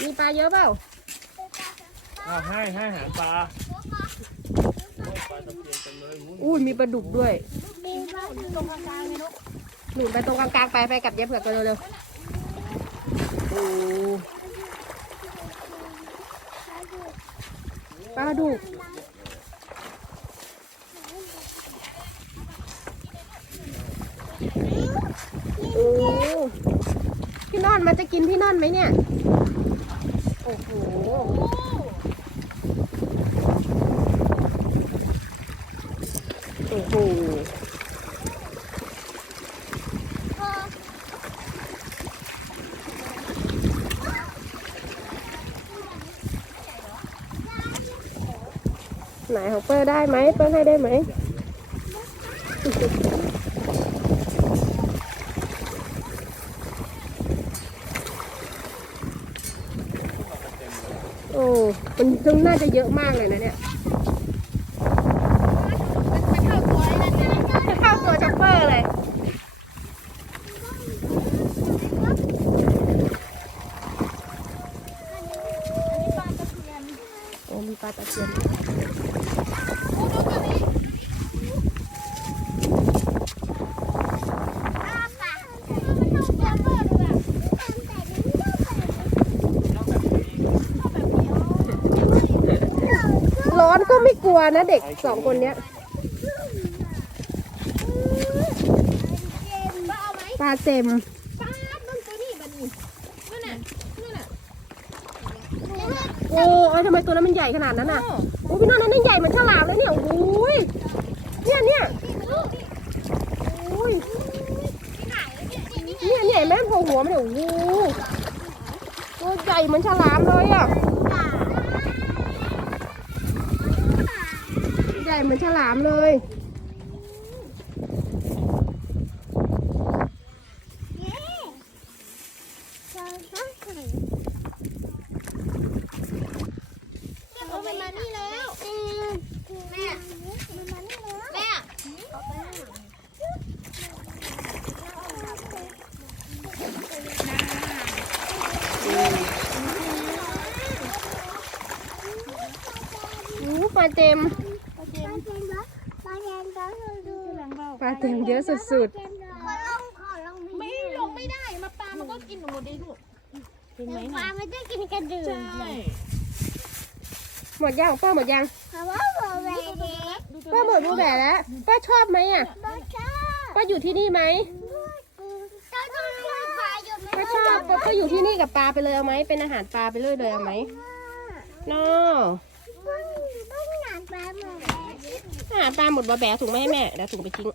มีปลาเยอะเปล่าอ้าวให้ให้อาหารปลาโอ้ยปลาตะเพียนเต็มเลยมุ้นอุ้ยมีปลาดุกด้วยมีบ้านตรงกลางๆเลยลูกหนุนไปตรงกลางๆไปไปกับยายเผือกกันเร็วๆโอ้ปลาดุกโอ้ พี่นอนมันจะกินพี่นอนไหมเนี่ย โอ้โห โอ้โห ไหนของเปอร์ได้ไหมเปอร์ให้ได้ไหม โอ้ มันต้องน่าจะเยอะมากเลยนะเนี่ยมันเข้าตัวไอ้นั่นนะเท่าตัวช็อปเปอร์เลยอันนี้ปลาตะเพียนโอ้มีปลาตะเพียน โอ้ดูตัวนี้อ้าปากมันเข้าตัวเปิดเลยอะ ร้อนก็ไม่กลัวนะเด็กสองคนเนี้ยป้าเอาไหมปลาเต็มป้าต้นตัวนี้บันนี่นั่นน่ะนั่นน่ะโอ้ยทำไมตัวนั้นมันใหญ่ขนาดนั้นน่ะโอ้พี่นอนนั้นใหญ่เหมือนฉลามเลยเนี่ยโอ้ยเนี่ยเนี่ยโอ้ยเนี่ยเนี่ยแม่โผล่หัวมันเนี่ยโอ้โหตัวใหญ่เหมือนฉลามเลยอะ หญ่เหมือนฉลามเลย เอามันมานี่แล้วแม่มันมานี่แล้วแม่โอ้ปลาเต็มปลาเค็มปลาเค็มปลาเค็มดูหลังเบา ปลาเต็มเยอะสุดขอลงขอลงไม่ลงไม่ได้มาปลามันก็กินหมดเลยลูกเห็นไหมปลามันจะกินกระดือใช่ๆ หมดยังป้าหมดยังเพราะว่าหมดเลยเด็กป้าหมดรูแบแล้วป้าชอบไหมอะป้าชอบป้าอยู่ที่นี่ไหมป้าต้องชอบปลาอยู่ไหมป้าชอบป้าก็อยู่ที่นี่กับปลาไปเลยเอาไหมเป็นอาหารปลาไปเลยเลยเอาไหมนอต้องหนานปลาหมด อาหาปลาหมดบอแบะถุงไม่ให้แม่เดี๋ยวถุงไปทิ้ง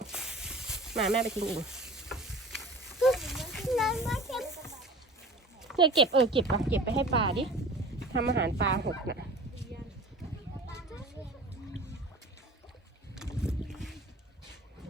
มาแม่ไปทิ้งเองเพื่อเก็บเออเก็บอะเก็บไปให้ปลาดิทำอาหารปลาหกน่ะ